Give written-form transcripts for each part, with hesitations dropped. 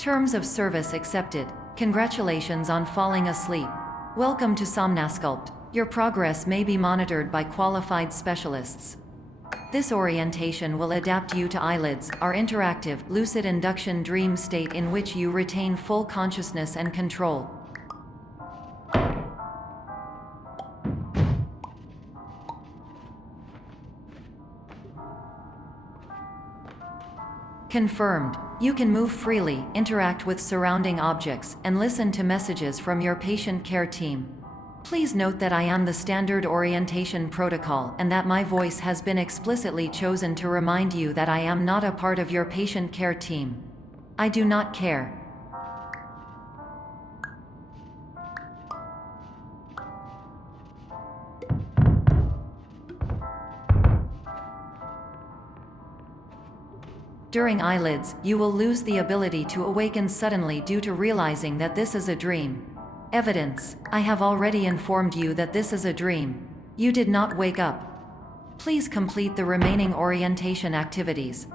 Terms of service accepted. Congratulations on falling asleep. Welcome to Somnasculpt. Your progress may be monitored by qualified specialists. This orientation will adapt you to eyelids, our interactive, lucid induction dream state in which you retain full consciousness and control. Confirmed. You can move freely, interact with surrounding objects, and listen to messages from your patient care team. Please note that I am the standard orientation protocol and that my voice has been explicitly chosen to remind you that I am not a part of your patient care team. I do not care. During eyelids, you will lose the ability to awaken suddenly due to realizing that this is a dream. Evidence: I have already informed you that this is a dream. You did not wake up. Please complete the remaining orientation activities.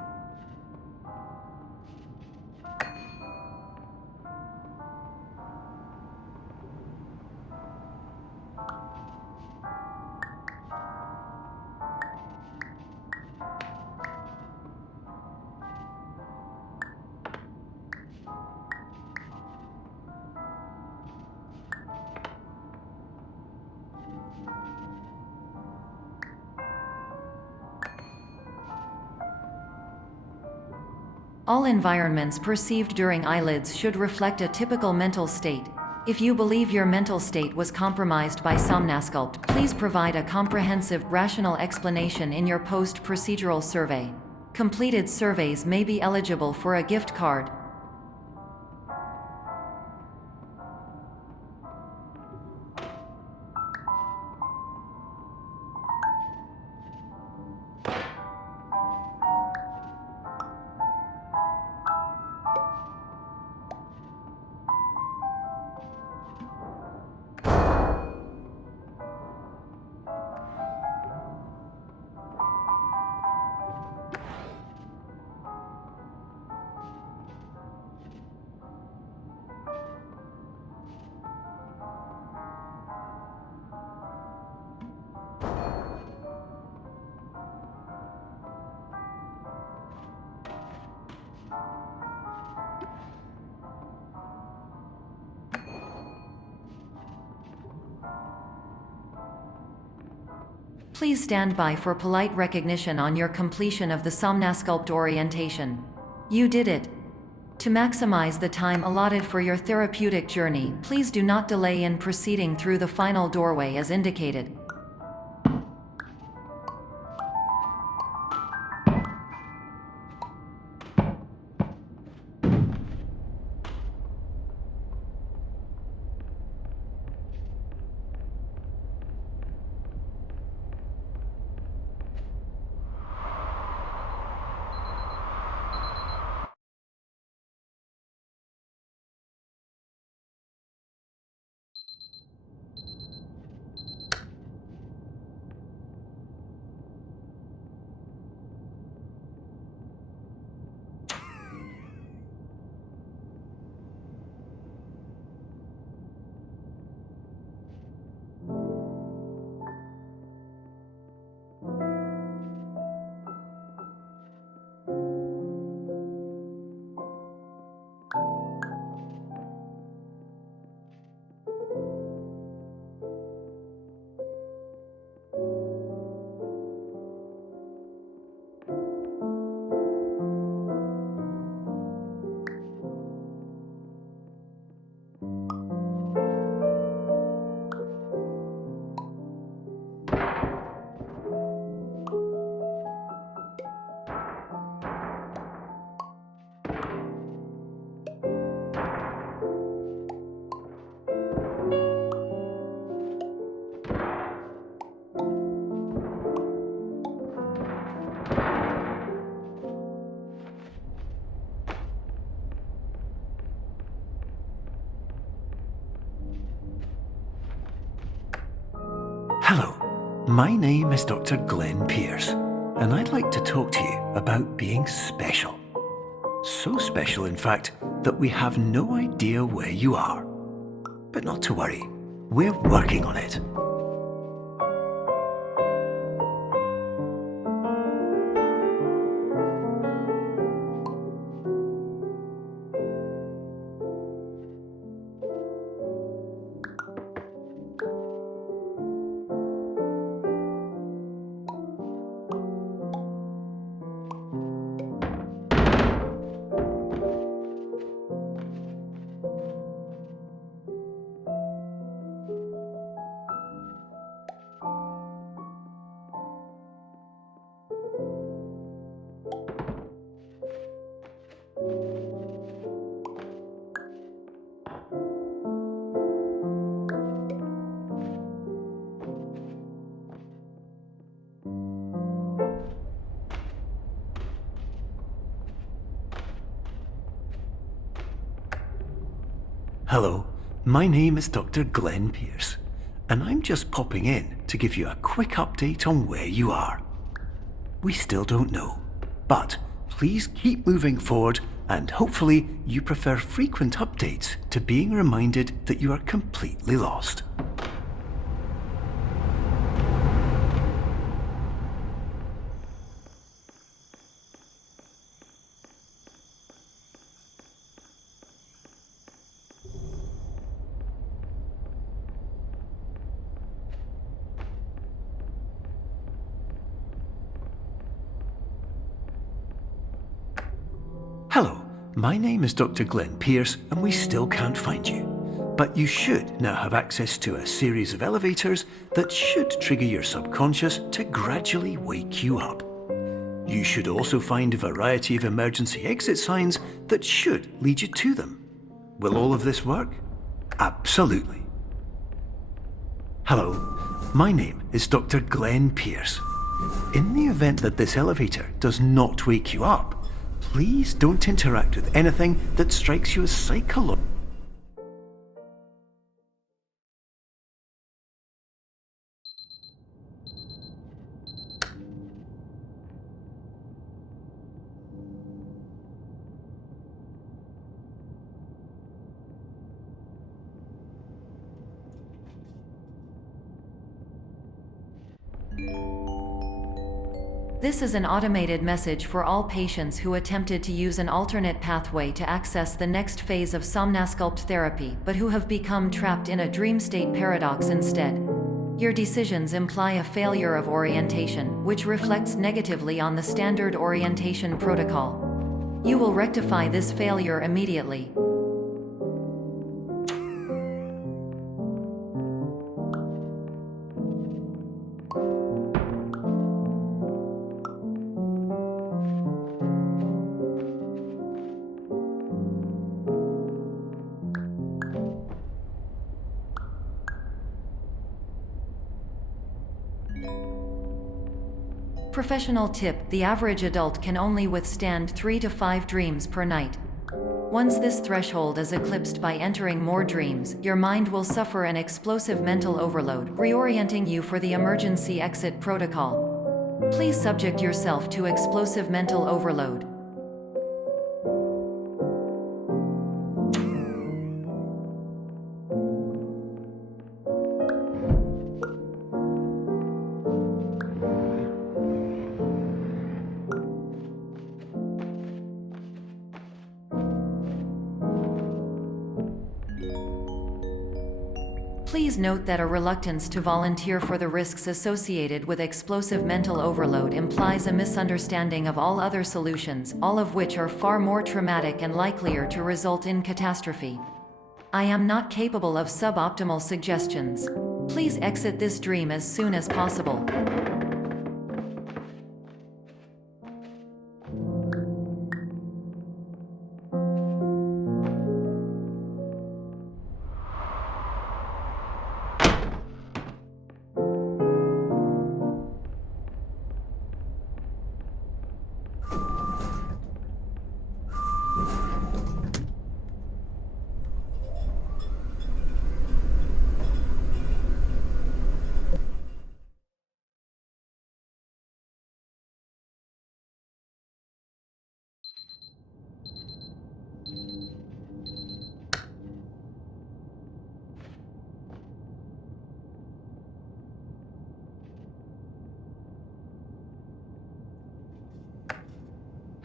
All environments perceived during eyelids should reflect a typical mental state. If you believe your mental state was compromised by Somnasculpt, please provide a comprehensive, rational explanation in your post-procedural survey. Completed surveys may be eligible for a gift card. Please stand by for polite recognition on your completion of the Somnasculpt orientation. You did it. To maximize the time allotted for your therapeutic journey, please do not delay in proceeding through the final doorway as indicated. Hello, my name is Dr. Glenn Pierce, and I'd like to talk to you about being special. So special, in fact, that we have no idea where you are. But not to worry, we're working on it. Hello, my name is Dr. Glenn Pierce, and I'm just popping in to give you a quick update on where you are. We still don't know, but please keep moving forward, and hopefully you prefer frequent updates to being reminded that you are completely lost. Hello, my name is Dr. Glenn Pierce, and we still can't find you. But you should now have access to a series of elevators that should trigger your subconscious to gradually wake you up. You should also find a variety of emergency exit signs that should lead you to them. Will all of this work? Absolutely. Hello, my name is Dr. Glenn Pierce. In the event that this elevator does not wake you up, please don't interact with anything that strikes you as psychological. This is an automated message for all patients who attempted to use an alternate pathway to access the next phase of somnasculpt therapy, but who have become trapped in a dream state paradox instead. Your decisions imply a failure of orientation, which reflects negatively on the standard orientation protocol. You will rectify this failure immediately. Professional tip: the average adult can only withstand 3 to 5 dreams per night. Once this threshold is eclipsed by entering more dreams, your mind will suffer an explosive mental overload, reorienting you for the emergency exit protocol. Please subject yourself to explosive mental overload. Please note that a reluctance to volunteer for the risks associated with explosive mental overload implies a misunderstanding of all other solutions, all of which are far more traumatic and likelier to result in catastrophe. I am not capable of suboptimal suggestions. Please exit this dream as soon as possible.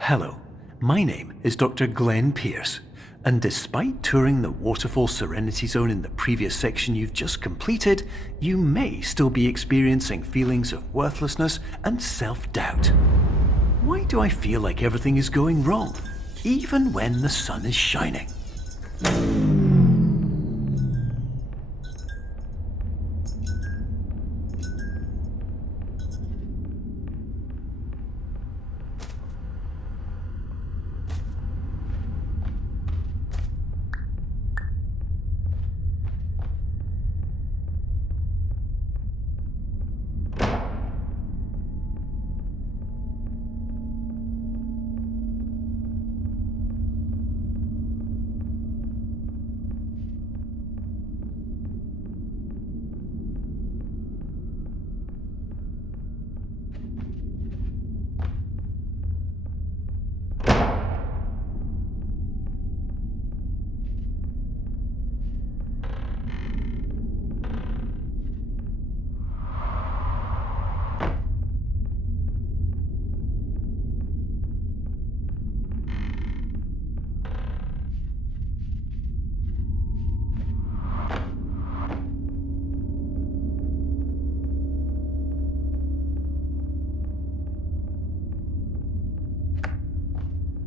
Hello, my name is Dr. Glenn Pierce, and despite touring the Waterfall Serenity Zone in the previous section you've just completed, you may still be experiencing feelings of worthlessness and self-doubt. Why do I feel like everything is going wrong, even when the sun is shining?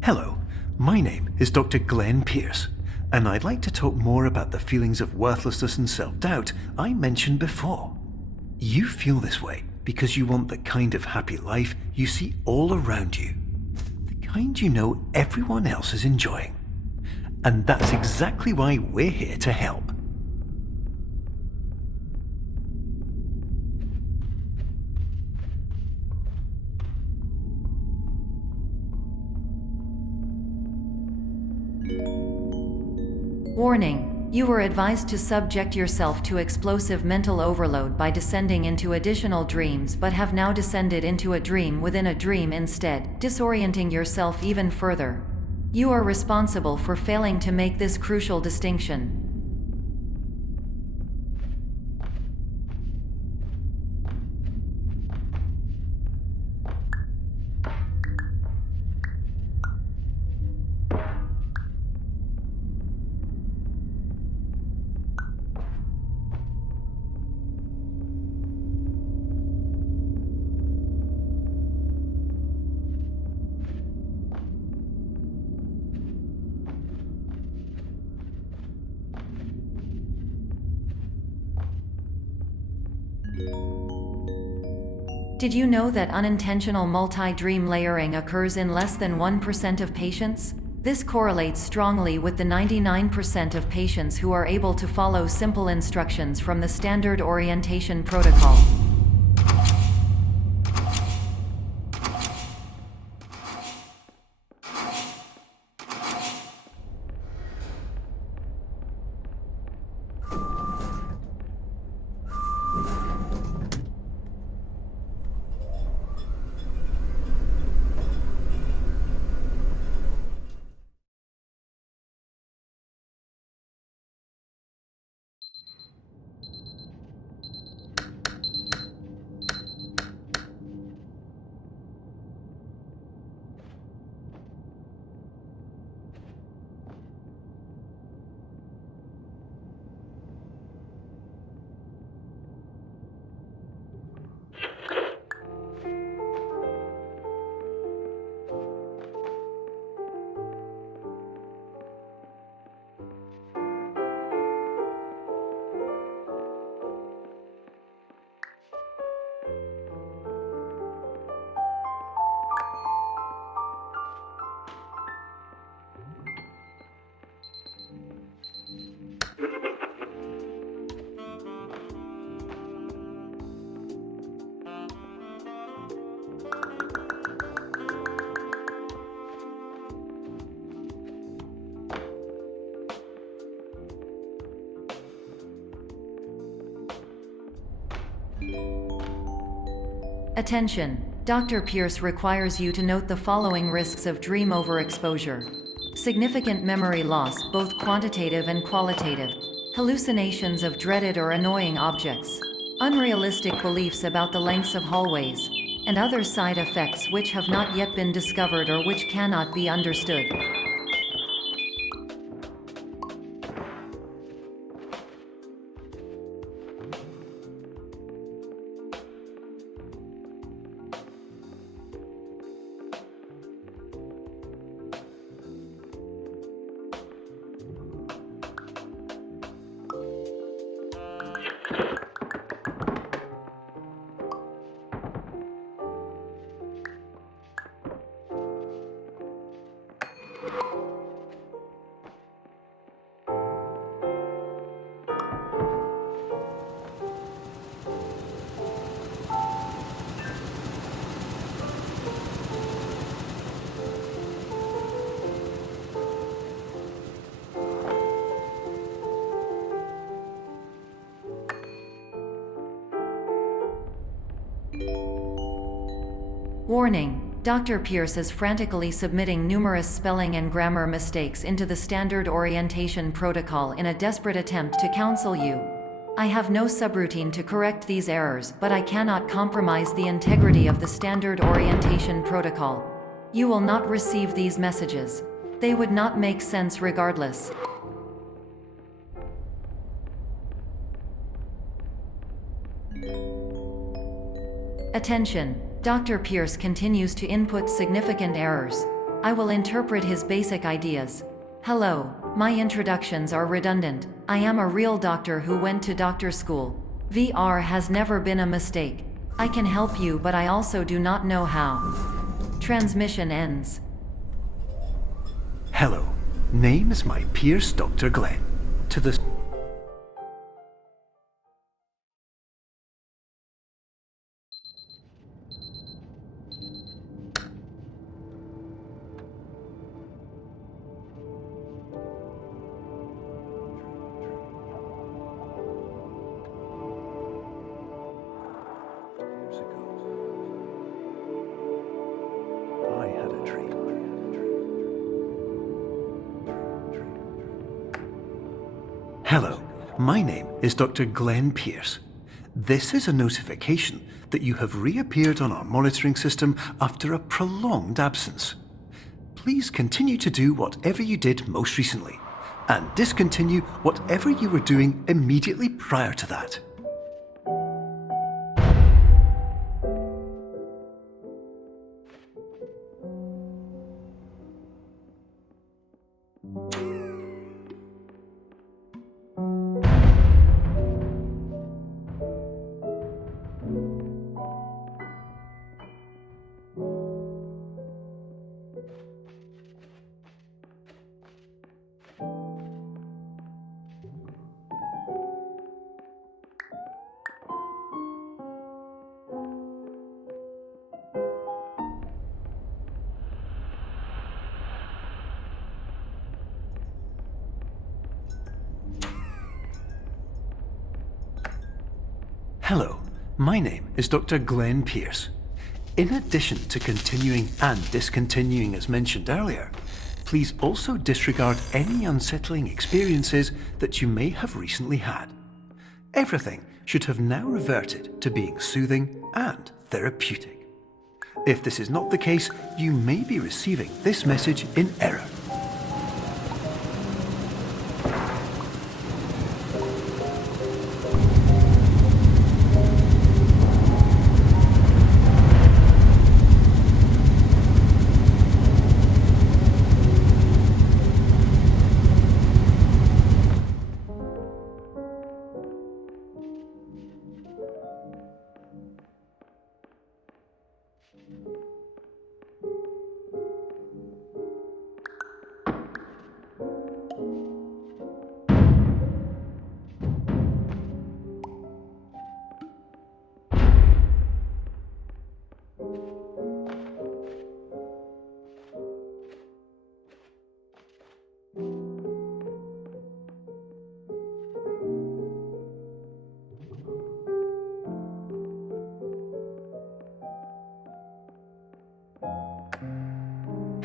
Hello, my name is Dr. Glenn Pierce, and I'd like to talk more about the feelings of worthlessness and self-doubt I mentioned before. You feel this way because you want the kind of happy life you see all around you, the kind you know everyone else is enjoying. And that's exactly why we're here to help. Warning: you were advised to subject yourself to explosive mental overload by descending into additional dreams, but have now descended into a dream within a dream instead, disorienting yourself even further. You are responsible for failing to make this crucial distinction. Did you know that unintentional multi-dream layering occurs in less than 1% of patients? This correlates strongly with the 99% of patients who are able to follow simple instructions from the standard orientation protocol. Attention! Dr. Pierce requires you to note the following risks of dream overexposure. Significant memory loss, both quantitative and qualitative. Hallucinations of dreaded or annoying objects. Unrealistic beliefs about the lengths of hallways. and other side effects which have not yet been discovered or which cannot be understood. Warning: Dr. Pierce is frantically submitting numerous spelling and grammar mistakes into the standard orientation protocol in a desperate attempt to counsel you. I have no subroutine to correct these errors, but I cannot compromise the integrity of the standard orientation protocol. You will not receive these messages. They would not make sense regardless. Attention! Dr. Pierce continues to input significant errors. I will interpret his basic ideas. Hello, my introductions are redundant. I am a real doctor who went to doctor school. VR has never been a mistake. I can help you, but I also do not know how. Transmission ends. Hello, name is my Pierce Dr. Glenn. To the Hello, my name is Dr. Glenn Pierce. This is a notification that you have reappeared on our monitoring system after a prolonged absence. Please continue to do whatever you did most recently, and discontinue whatever you were doing immediately prior to that. Hello, my name is Dr. Glenn Pierce. In addition to continuing and discontinuing as mentioned earlier, please also disregard any unsettling experiences that you may have recently had. Everything should have now reverted to being soothing and therapeutic. If this is not the case, you may be receiving this message in error.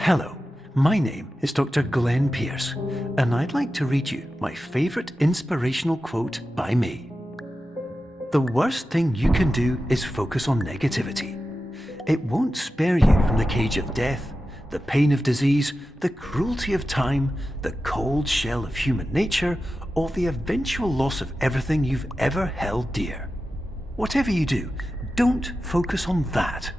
Hello, my name is Dr. Glenn Pierce, and I'd like to read you my favourite inspirational quote by me. The worst thing you can do is focus on negativity. It won't spare you from the cage of death, the pain of disease, the cruelty of time, the cold shell of human nature, or the eventual loss of everything you've ever held dear. Whatever you do, don't focus on that.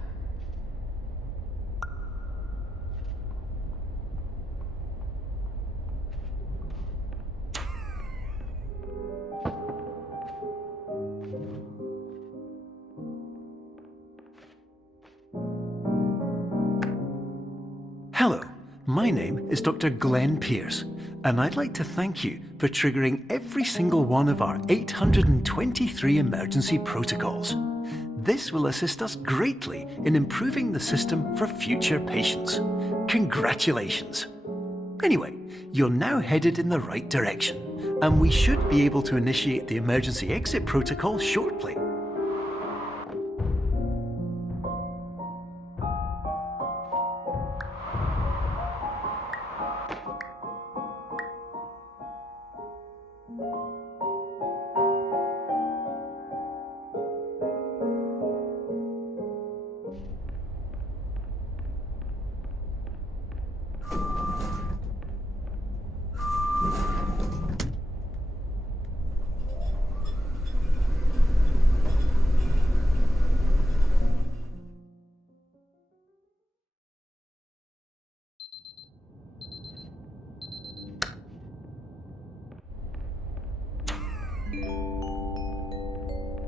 Hello, my name is Dr. Glenn Pierce, and I'd like to thank you for triggering every single one of our 823 emergency protocols. This will assist us greatly in improving the system for future patients. Congratulations! Anyway, you're now headed in the right direction, and we should be able to initiate the emergency exit protocol shortly.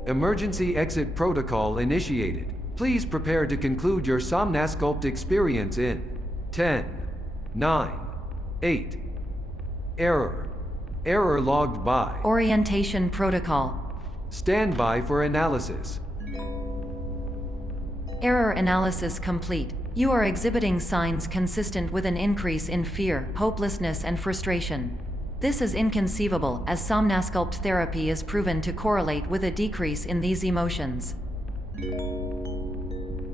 Emergency exit protocol initiated. Please prepare to conclude your Somnasculpt experience in 10, 9, 8. Error. Error logged by. Orientation protocol. Stand by for analysis. Error analysis complete. You are exhibiting signs consistent with an increase in fear, hopelessness, and frustration. This is inconceivable, as Somnasculpt therapy is proven to correlate with a decrease in these emotions.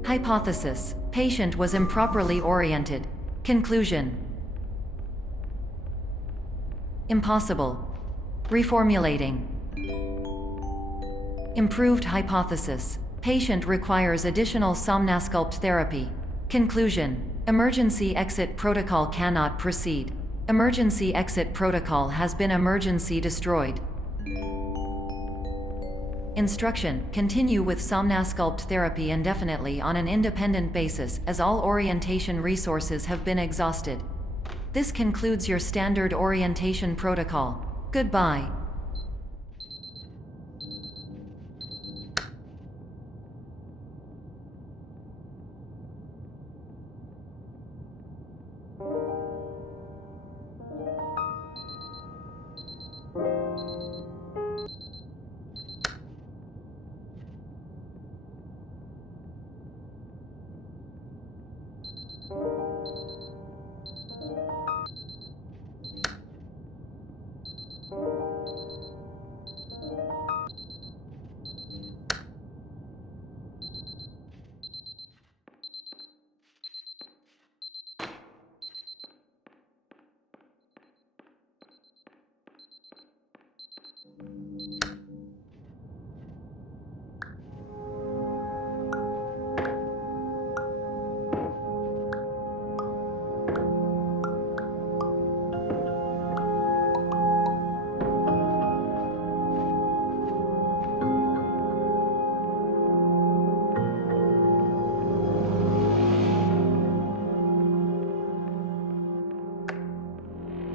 Hypothesis: patient was improperly oriented. Conclusion: impossible. Reformulating. Improved hypothesis: patient requires additional Somnasculpt therapy. Conclusion: emergency exit protocol cannot proceed. Emergency exit protocol has been emergency destroyed. Instruction: continue with Somnasculpt therapy indefinitely on an independent basis, as all orientation resources have been exhausted. This concludes your standard orientation protocol. Goodbye.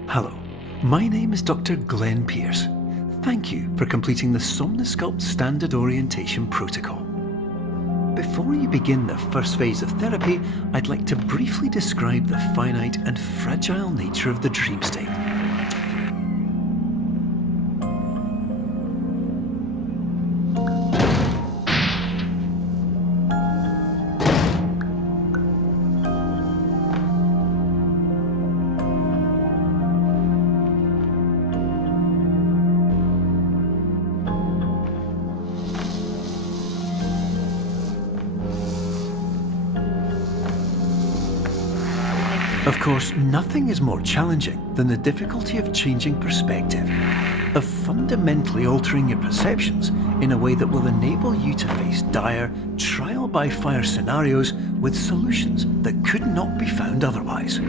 Hello, my name is Dr. Glenn Pierce. Thank you for completing the Somnasculpt Standard Orientation Protocol. Before you begin the first phase of therapy, I'd like to briefly describe the finite and fragile nature of the dream state. Of course, nothing is more challenging than the difficulty of changing perspective. of fundamentally altering your perceptions in a way that will enable you to face dire, trial-by-fire scenarios with solutions that could not be found otherwise.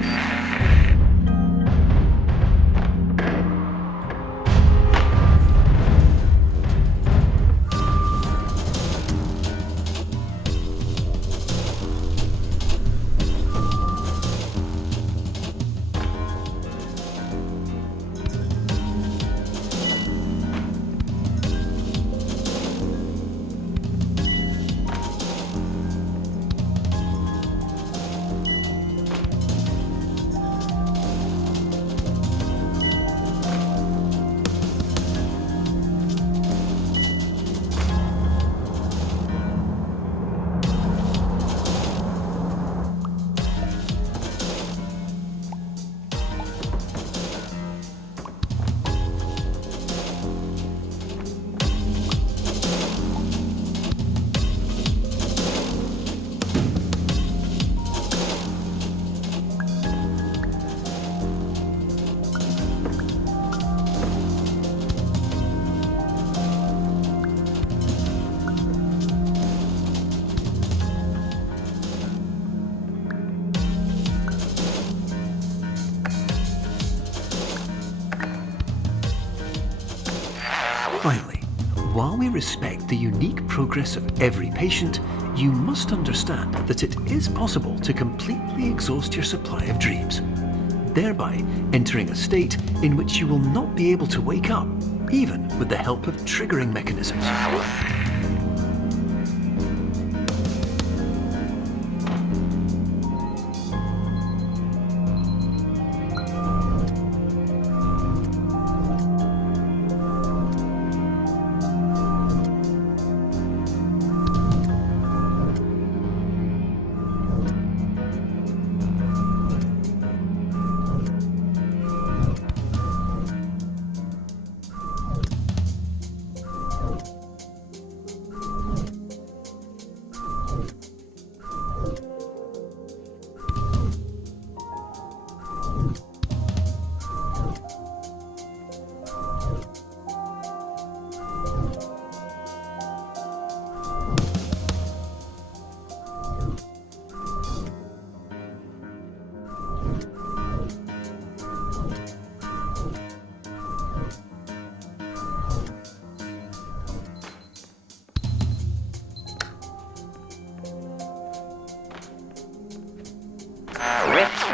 Finally, while we respect the unique progress of every patient, you must understand that it is possible to completely exhaust your supply of dreams, thereby entering a state in which you will not be able to wake up, even with the help of triggering mechanisms.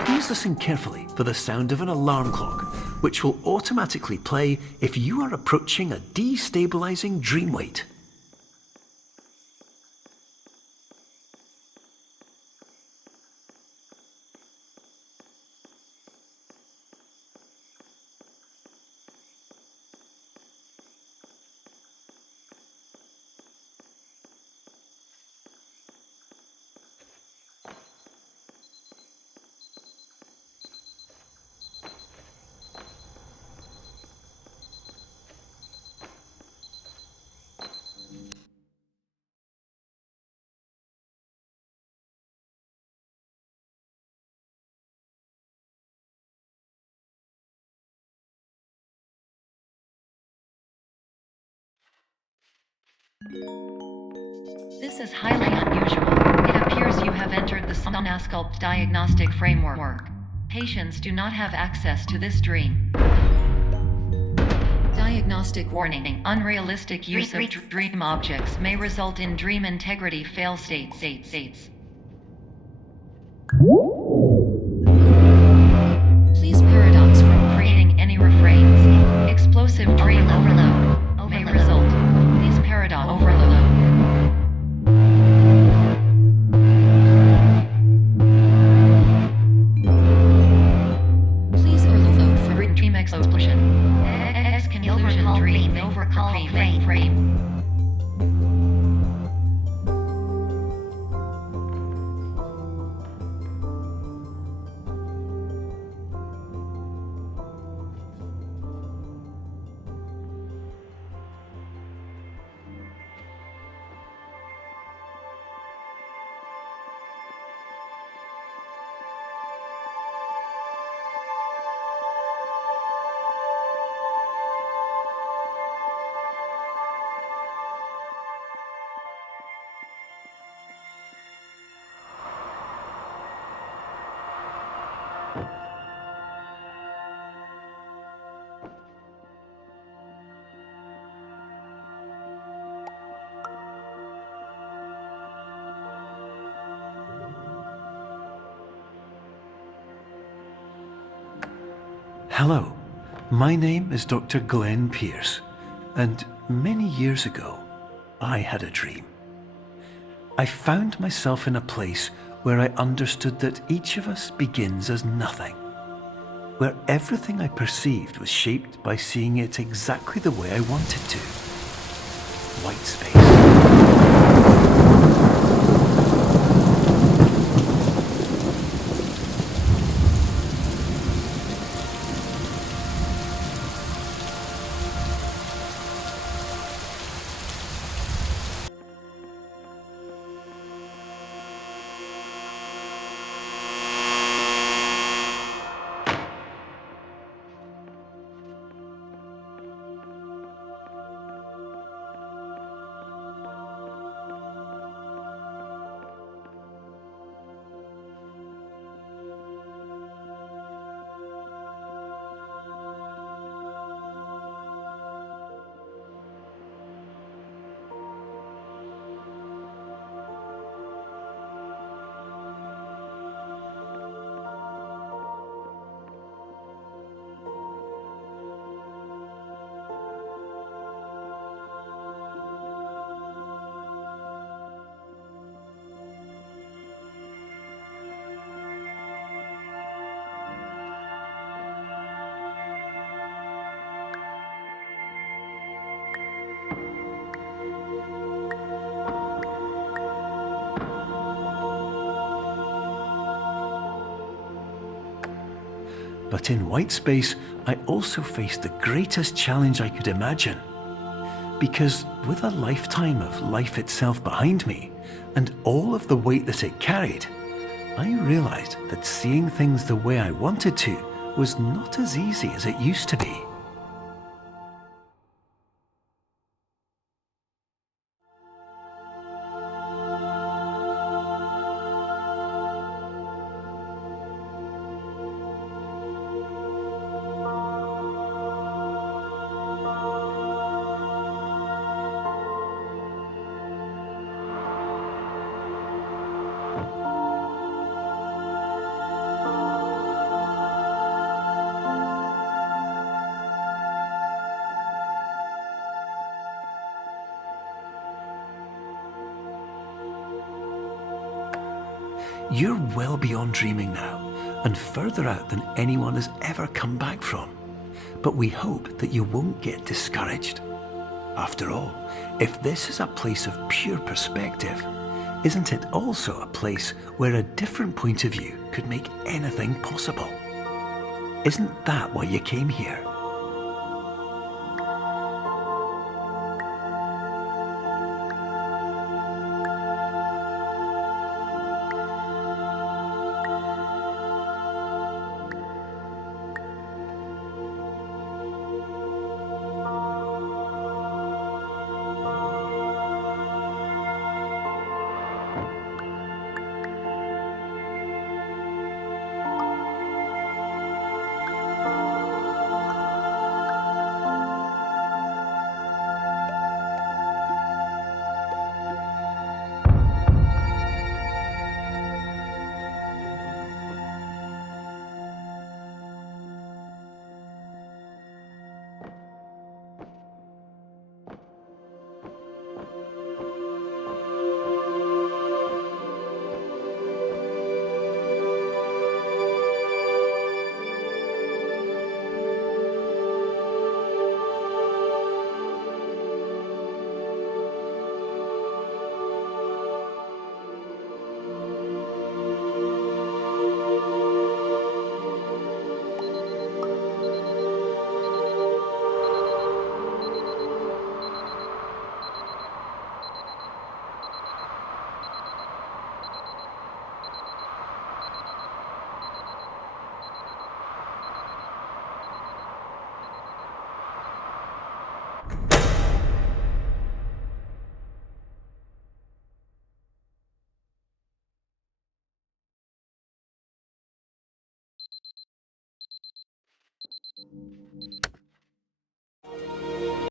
Please listen carefully for the sound of an alarm clock, which will automatically play if you are approaching a destabilizing dream weight. This is highly unusual. It appears you have entered the Somnasculpt diagnostic framework. Patients do not have access to this dream. Diagnostic warning. Unrealistic use of dream objects may result in dream integrity fail states. Please paradox from creating any refrains. Explosive dream overload may result. Please paradox overload. Please overload for dream explosion. Exclusion dream overcall frame. Hello, my name is Dr. Glenn Pierce, and many years ago, I had a dream. I found myself in a place where I understood that each of us begins as nothing, where everything I perceived was shaped by seeing it exactly the way I wanted to. White space. But in white space, I also faced the greatest challenge I could imagine. Because with a lifetime of life itself behind me, and all of the weight that it carried, I realized that seeing things the way I wanted to was not as easy as it used to be. You're well beyond dreaming now, and further out than anyone has ever come back from. But we hope that you won't get discouraged. After all, if this is a place of pure perspective, isn't it also a place where a different point of view could make anything possible? Isn't that why you came here?